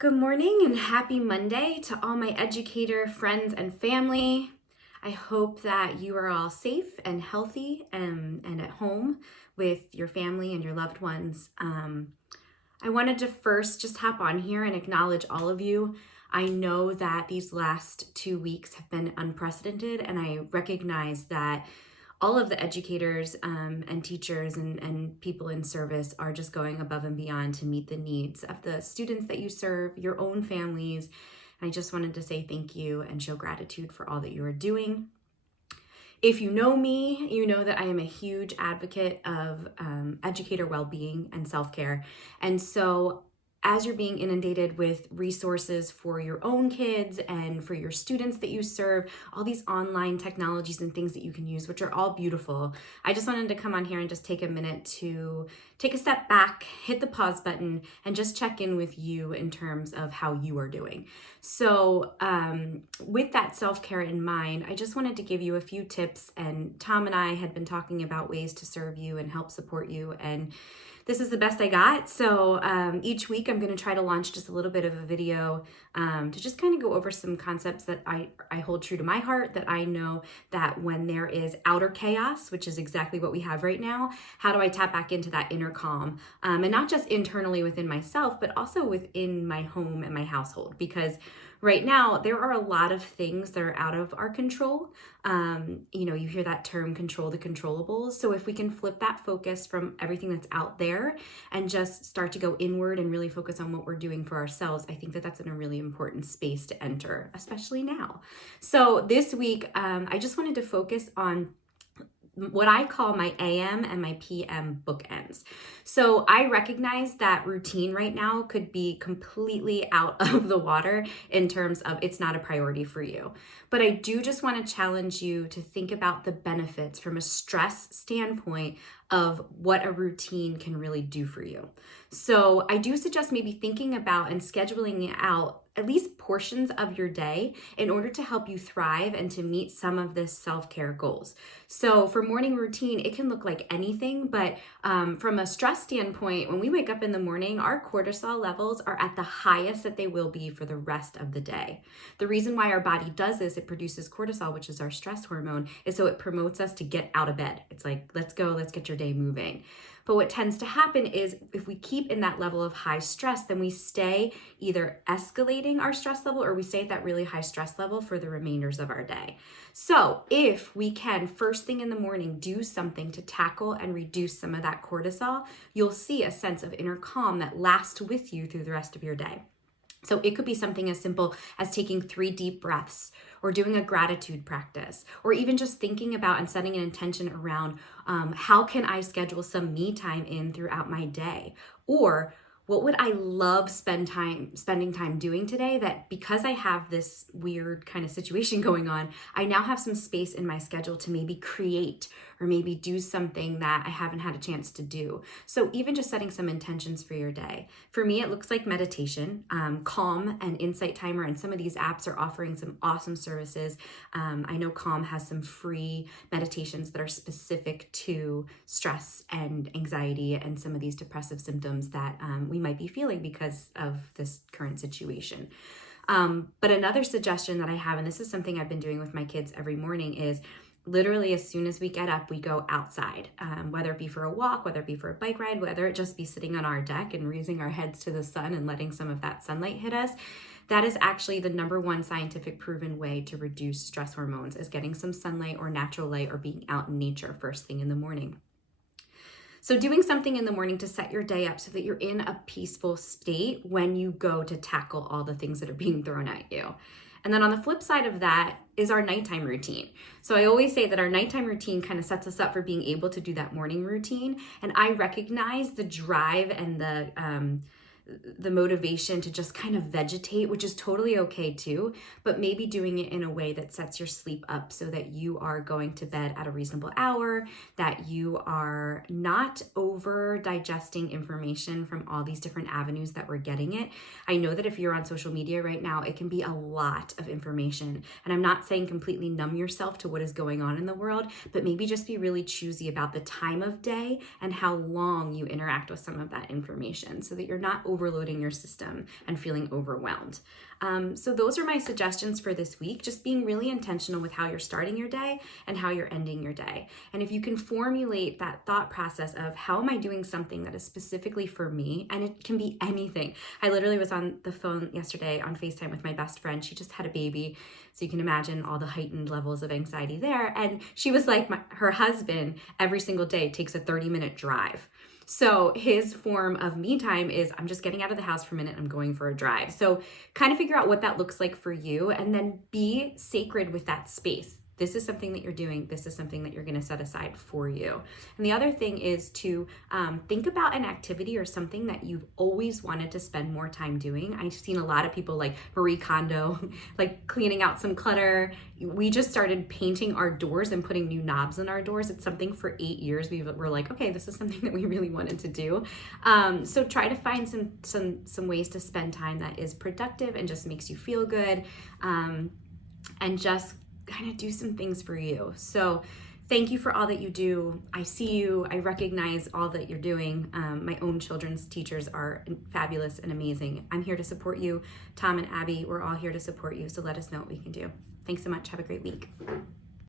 Good morning and happy Monday to all my educator friends and family. I hope that you are all safe and healthy and at home with your family and your loved ones. I wanted to first just hop on here and acknowledge all of you. I know that these last 2 weeks have been unprecedented, and I recognize that all of the educators and teachers and people in service are just going above and beyond to meet the needs of the students that you serve, your own families. And I just wanted to say thank you and show gratitude for all that you are doing. If you know me, you know that I am a huge advocate of educator well-being and self-care. And so as you're being inundated with resources for your own kids and for your students that you serve, all these online technologies and things that you can use, which are all beautiful, I just wanted to come on here and just take a minute to take a step back, hit the pause button, and just check in with you in terms of how you are doing. So with that self-care in mind, I just wanted to give you a few tips, and Tom and I had been talking about ways to serve you and help support you, and this is the best I got. So each week I'm going to try to launch just a little bit of a video to just kind of go over some concepts that I hold true to my heart, that I know that when there is outer chaos, which is exactly what we have right now, how do I tap back into that inner calm? And not just internally within myself, but also within my home and my household, because right now, there are a lot of things that are out of our control. You hear that term, control the controllables. So if we can flip that focus from everything that's out there and just start to go inward and really focus on what we're doing for ourselves, I think that that's in a really important space to enter, especially now. So this week, I just wanted to focus on what I call my AM and my PM bookends. So I recognize that routine right now could be completely out of the water in terms of it's not a priority for you. But I do just want to challenge you to think about the benefits from a stress standpoint of what a routine can really do for you. So I do suggest maybe thinking about and scheduling out at least portions of your day in order to help you thrive and to meet some of this self-care goals. So for morning routine, it can look like anything, but from a stress standpoint, when we wake up in the morning, our cortisol levels are at the highest that they will be for the rest of the day. The reason why our body does this, it produces cortisol, which is our stress hormone, is so it promotes us to get out of bed. It's like, let's go, let's get your day moving. But what tends to happen is if we keep in that level of high stress, then we stay either escalating our stress level or we stay at that really high stress level for the remainders of our day. So if we can, first thing in the morning, do something to tackle and reduce some of that cortisol, you'll see a sense of inner calm that lasts with you through the rest of your day. So it could be something as simple as taking 3 deep breaths, or doing a gratitude practice, or even just thinking about and setting an intention around how can I schedule some me time in throughout my day? Or what would I love spending time doing today that because I have this weird kind of situation going on, I now have some space in my schedule to maybe create or maybe do something that I haven't had a chance to do. So even just setting some intentions for your day. For me, it looks like meditation, Calm and Insight Timer, and some of these apps are offering some awesome services. I know Calm has some free meditations that are specific to stress and anxiety and some of these depressive symptoms that we might be feeling because of this current situation. But another suggestion that I have, and this is something I've been doing with my kids every morning, is literally as soon as we get up, we go outside, whether it be for a walk, whether it be for a bike ride, whether it just be sitting on our deck and raising our heads to the sun and letting some of that sunlight hit us. That is actually the number one scientific proven way to reduce stress hormones, is getting some sunlight or natural light or being out in nature first thing in the morning. So doing something in the morning to set your day up so that you're in a peaceful state when you go to tackle all the things that are being thrown at you. And then on the flip side of that is our nighttime routine. So I always say that our nighttime routine kind of sets us up for being able to do that morning routine. And I recognize the drive and the motivation to just kind of vegetate, which is totally okay too, but maybe doing it in a way that sets your sleep up so that you are going to bed at a reasonable hour, that you are not over digesting information from all these different avenues that we're getting it. I know that if you're on social media right now, it can be a lot of information. And I'm not saying completely numb yourself to what is going on in the world, but maybe just be really choosy about the time of day and how long you interact with some of that information so that you're not over overloading your system and feeling overwhelmed. So those are my suggestions for this week, just being really intentional with how you're starting your day and how you're ending your day. And if you can formulate that thought process of how am I doing something that is specifically for me, and it can be anything. I literally was on the phone yesterday on FaceTime with my best friend. She just had a baby. So you can imagine all the heightened levels of anxiety there. And she was like, her husband every single day takes a 30-minute drive. So his form of me time is I'm just getting out of the house for a minute, I'm going for a drive. So kind of figure out what that looks like for you and then be sacred with that space. This is something that you're doing. This is something that you're going to set aside for you. And the other thing is to think about an activity or something that you've always wanted to spend more time doing. I've seen a lot of people like Marie Kondo, like cleaning out some clutter. We just started painting our doors and putting new knobs on our doors. It's something for 8 years. We were like, okay, this is something that we really wanted to do. So try to find some ways to spend time that is productive and just makes you feel good, and just kind of do some things for you. So thank you for all that you do. I see you. I recognize all that you're doing. My own children's teachers are fabulous and amazing. I'm here to support you. Tom and Abby, we're all here to support you. So let us know what we can do. Thanks so much. Have a great week.